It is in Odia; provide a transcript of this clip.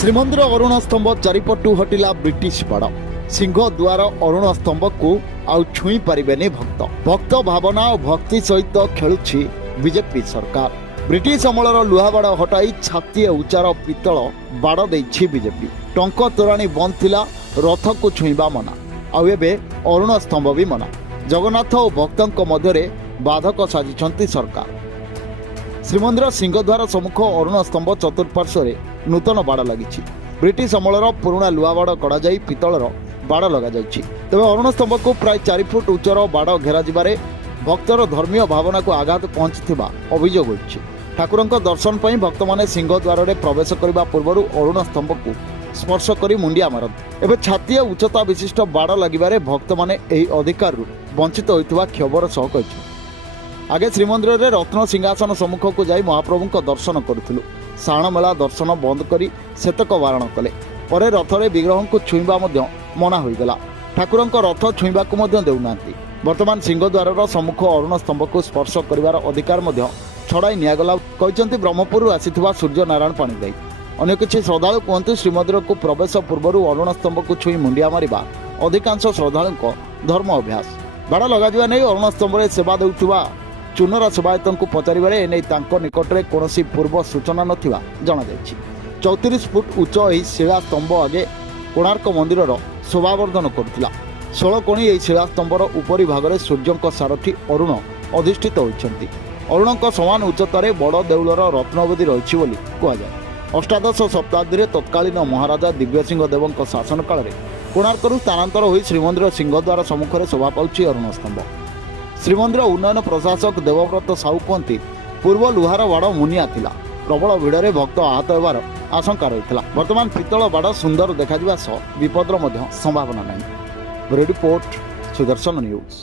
ଶ୍ରୀମନ୍ଦିର ଅରୁଣ ସ୍ତମ୍ଭ ଚାରିପଟୁ ହଟିଲା ବ୍ରିଟିଶ ବାଡ଼। ସିଂହ ଦ୍ୱାର ଅରୁଣ ସ୍ତମ୍ଭକୁ ଆଉ ଛୁଇଁ ପାରିବେନି ଭକ୍ତ। ଭକ୍ତ ଭାବନା ଓ ଭକ୍ତି ସହିତ ଖେଳୁଛି ବିଜେପି ସରକାର। ବ୍ରିଟିଶ ଅମଳର ଲୁହାବାଡ଼ ହଟାଇ ଛାତିଏ ଉଚ୍ଚାର ପିତ୍ତଳ ବାଡ଼ ଦେଇଛି ବିଜେପି। ଟଙ୍କ ତୋରାଣୀ ବନ୍ଦ ଥିଲା, ରଥକୁ ଛୁଇଁବା ମନା। ଆଉ ଏବେ ଅରୁଣ ସ୍ତମ୍ଭ ବି ମନା। ଜଗନ୍ନାଥ ଓ ଭକ୍ତଙ୍କ ମଧ୍ୟରେ ବାଧକ ସାଜିଛନ୍ତି ସରକାର। ଶ୍ରୀମନ୍ଦିର ସିଂହଦ୍ୱାର ସମ୍ମୁଖ ଅରୁଣ ସ୍ତମ୍ଭ ଚତୁଃପାର୍ଶ୍ୱରେ ନୂତନ ବାଡ଼ ଲାଗିଛି। ବ୍ରିଟିଶ ଅମଳର ପୁରୁଣା ଲୁହାବାଡ଼ କଢ଼ାଯାଇ ପିତ୍ତଳର ବାଡ଼ ଲଗାଯାଇଛି। ତେବେ ଅରୁଣ ସ୍ତମ୍ଭକୁ ପ୍ରାୟ 4 ଫୁଟ ଉଚ୍ଚର ବାଡ଼ ଘେରାଯିବାରେ ଭକ୍ତର ଧର୍ମୀୟ ଭାବନାକୁ ଆଘାତ ପହଞ୍ଚିଥିବା ଅଭିଯୋଗ ହୋଇଛି। ଠାକୁରଙ୍କ ଦର୍ଶନ ପାଇଁ ଭକ୍ତମାନେ ସିଂହଦ୍ୱାରରେ ପ୍ରବେଶ କରିବା ପୂର୍ବରୁ ଅରୁଣ ସ୍ତମ୍ଭକୁ ସ୍ପର୍ଶ କରି ମୁଣ୍ଡିଆ ମାରନ୍ତି। ଏବେ ଛାତିଏ ଉଚ୍ଚତା ବିଶିଷ୍ଟ ବାଡ଼ ଲାଗିବାରେ ଭକ୍ତମାନେ ଏହି ଅଧିକାରରୁ ବଞ୍ଚିତ ହୋଇଥିବା କ୍ଷୋଭର ସହ କହିଛନ୍ତି। ଆଗେ ଶ୍ରୀମନ୍ଦିରରେ ରତ୍ନ ସିଂହାସନ ସମ୍ମୁଖକୁ ଯାଇ ମହାପ୍ରଭୁଙ୍କ ଦର୍ଶନ କରୁଥିଲୁ। ସାହାଣ ମେଳା ଦର୍ଶନ ବନ୍ଦ କରି ସେତକ ବାରଣ କଲେ। ପରେ ରଥରେ ବିଗ୍ରହଙ୍କୁ ଛୁଇଁବା ମଧ୍ୟ ମନା ହୋଇଗଲା। ଠାକୁରଙ୍କ ରଥ ଛୁଇଁବାକୁ ମଧ୍ୟ ଦେଉନାହାନ୍ତି। ବର୍ତ୍ତମାନ ସିଂହଦ୍ୱାରର ସମ୍ମୁଖ ଅରୁଣ ସ୍ତମ୍ଭକୁ ସ୍ପର୍ଶ କରିବାର ଅଧିକାର ମଧ୍ୟ ଛଡ଼ାଇ ନିଆଗଲା କହିଛନ୍ତି ବ୍ରହ୍ମପୁରରୁ ଆସିଥିବା ସୂର୍ଯ୍ୟନାରାୟଣ ପାଣିଗ୍ରାହୀ। ଅନ୍ୟ କିଛି ଶ୍ରଦ୍ଧାଳୁ କୁହନ୍ତି, ଶ୍ରୀମନ୍ଦିରକୁ ପ୍ରବେଶ ପୂର୍ବରୁ ଅରୁଣ ସ୍ତମ୍ଭକୁ ଛୁଇଁ ମୁଣ୍ଡିଆ ମାରିବା ଅଧିକାଂଶ ଶ୍ରଦ୍ଧାଳୁଙ୍କ ଧର୍ମ ଅଭ୍ୟାସ। ବାଡ଼ ଲଗାଯିବା ନେଇ ଅରୁଣ ସ୍ତମ୍ଭରେ ସେବା ଦେଉଥିବା ଚୁନରା ସେବାୟତଙ୍କୁ ପଚାରିବାରେ ଏନେଇ ତାଙ୍କ ନିକଟରେ କୌଣସି ପୂର୍ବ ସୂଚନା ନଥିବା ଜଣାଯାଇଛି। 34 ଫୁଟ ଉଚ୍ଚ ଏହି ଶିଳାସ୍ତମ୍ଭ ଆଗେ କୋଣାର୍କ ମନ୍ଦିରର ଶୋଭାବର୍ଦ୍ଧନ କରୁଥିଲା। 16 କୋଣି ଏହି ଶିଳାସ୍ତମ୍ଭର ଉପରି ଭାଗରେ ସୂର୍ଯ୍ୟଙ୍କ ସାରଥୀ ଅରୁଣ ଅଧିଷ୍ଠିତ ହୋଇଛନ୍ତି। ଅରୁଣଙ୍କ ସମାନ ଉଚ୍ଚତାରେ ବଡ଼ ଦେଉଳର ରତ୍ନବେଦୀ ରହିଛି ବୋଲି କୁହାଯାଏ। ଅଷ୍ଟାଦଶ ଶତାବ୍ଦୀରେ ତତ୍କାଳୀନ ମହାରାଜା ଦିବ୍ୟସିଂହ ଦେବଙ୍କ ଶାସନ କାଳରେ କୋଣାର୍କରୁ ସ୍ଥାନାନ୍ତର ହୋଇ ଶ୍ରୀମନ୍ଦିର ସିଂହଦ୍ୱାର ସମ୍ମୁଖରେ ଶୋଭା ପାଉଛି ଅରୁଣ ସ୍ତମ୍ଭ। ଶ୍ରୀମନ୍ଦିର ଉନ୍ନୟନ ପ୍ରଶାସକ ଦେବବ୍ରତ ସାହୁ କୁହନ୍ତି, ପୂର୍ବ ଲୁହାର ବାଡ଼ ମୁନିଆ ଥିଲା। ପ୍ରବଳ ଭିଡ଼ରେ ଭକ୍ତ ଆହତ ହେବାର ଆଶଙ୍କା ରହିଥିଲା। ବର୍ତ୍ତମାନ ପିତ୍ତଳ ବାଡ଼ ସୁନ୍ଦର ଦେଖାଯିବା ସହ ବିପଦର ମଧ୍ୟ ସମ୍ଭାବନା ନାହିଁ। Report Sudarshan news.